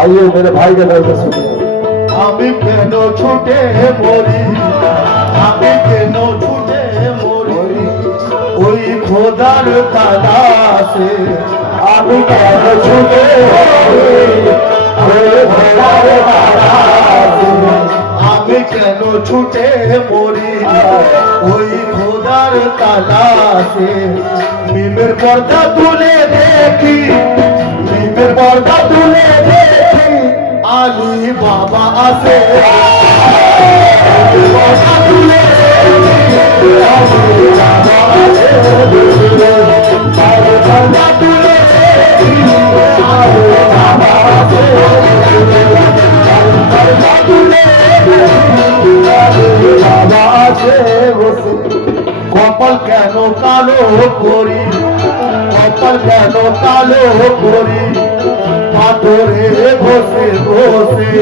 आइए मेरे भाई के दर्द सुनिए। আমি কেন ছুটে মরি, আমি কেন ছুটে মরি, ওই খোদার তালাশে আমি কেন ছুটে মরি, ওই খোদার তালাশে। আমি কেন ছুটে মরি, ওই খোদার তালাশে। মিমের পর্দা তুলে দেখি, মিমের পর্দা তুলে দেখি, আলী বাবা আছে। পর্দা তুলে দেখি, আলী বাবা আছে। পর্দা তুলে দেখি, আলী বাবা আছে। পর্দা তুলে দেখি, আলী বাবা আছে। কপাল কেন কালো করি, কপাল কেন কালো করি, পাথরে ঘষে ঘষে।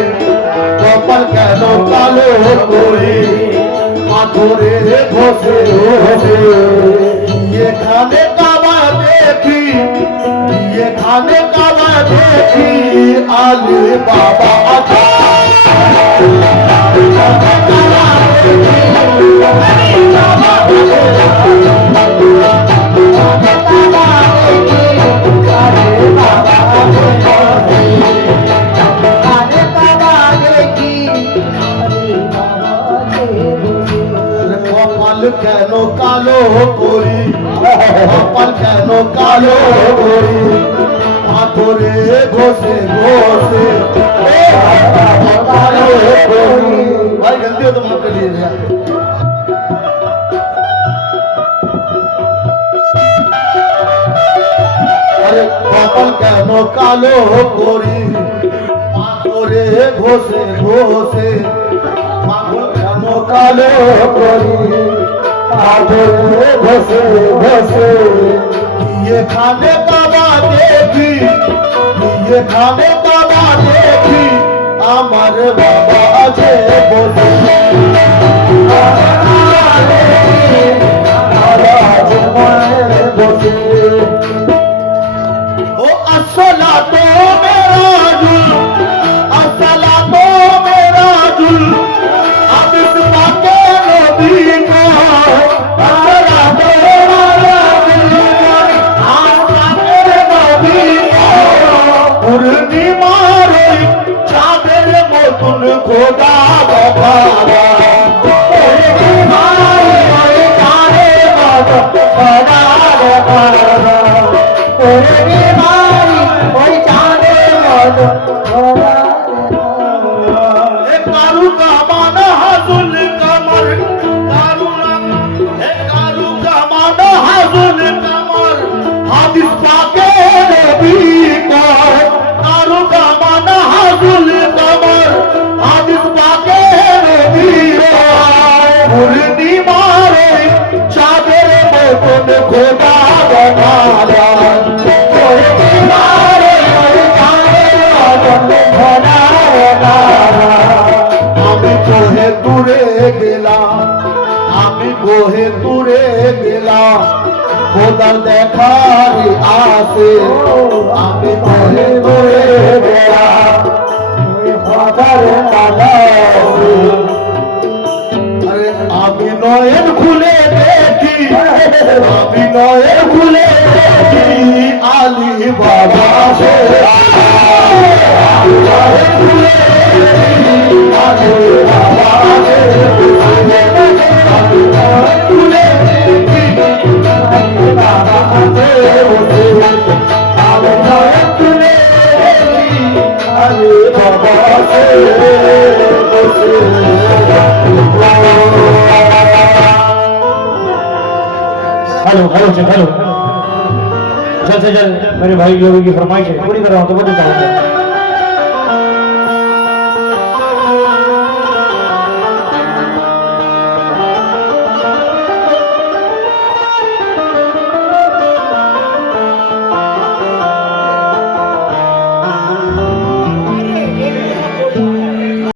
কপাল কেন কালো করি, পাথরে ঘষে ঘষে। এখানে কাবা দেখি, এখানে কাবা দেখি, আলী বাবা আছে। কপাল কেন কালো করি, কপাল কেন কালো করি, পাথরে ঘষে ঘষে। কালো করি ভাই, গলতি हो तो माफ कर लीजिएगा। আরে কপাল কেন কালো করি, পাথরে ঘষে ঘষে। পাগল কেন কালো করি, পাথরে ঘষে ঘষে। এখানে কাবা দেখি, এখানে কাবা দেখি, আমার বাবা আছে বসে। ও আসলা তো মেরা জুল, আসলা তো মেরা জুল, আমি তোমাকে নবী को আসলা তো মেরা জুল, আমাকে নবী को পূর্ণিমার ওই চাঁদের মতন খোদা বাবা। পূর্ণিমার ওই চাঁদের মতন খোদা বাবা। পূর্ণিমার ওই চাঁদের মতন খোদা। কারু কামান হাজুল কামর, কারু কারু কামান হাজুল কামর, হাদিস পাকে নবী को। কারু কামান হাজুল কামর, হাদিস পাকে নবী को। পূর্ণিমার ওই চাঁদের মতন খোদা বাবা। পূর্ণিমার ওই চাঁদের মতন খোদা বাবা। আমি কোহে দূরে গেলাম, আমি কোহে দূরে গেলাম, খোদার দেখার আসে। আমি কোহে দূরে গেলাম, খোদার তালাশে। আরে আমি নয়ন খুলে দেখি, আমি নয়ন খুলে দেখি, আলী বাবা আছে। নয়ন খুলে দেখি, আলী বাবা আছে। নয়ন খুলে দেখি, আলী বাবা আছে। আমি নয়ন খুলে দেখি, আলী বাবা আছে। हेलो हेलो चल हेलो चल चल चल मेरे भाई लोगों की फरमाइश है पूरी करो तो बहुत चाहूंगा।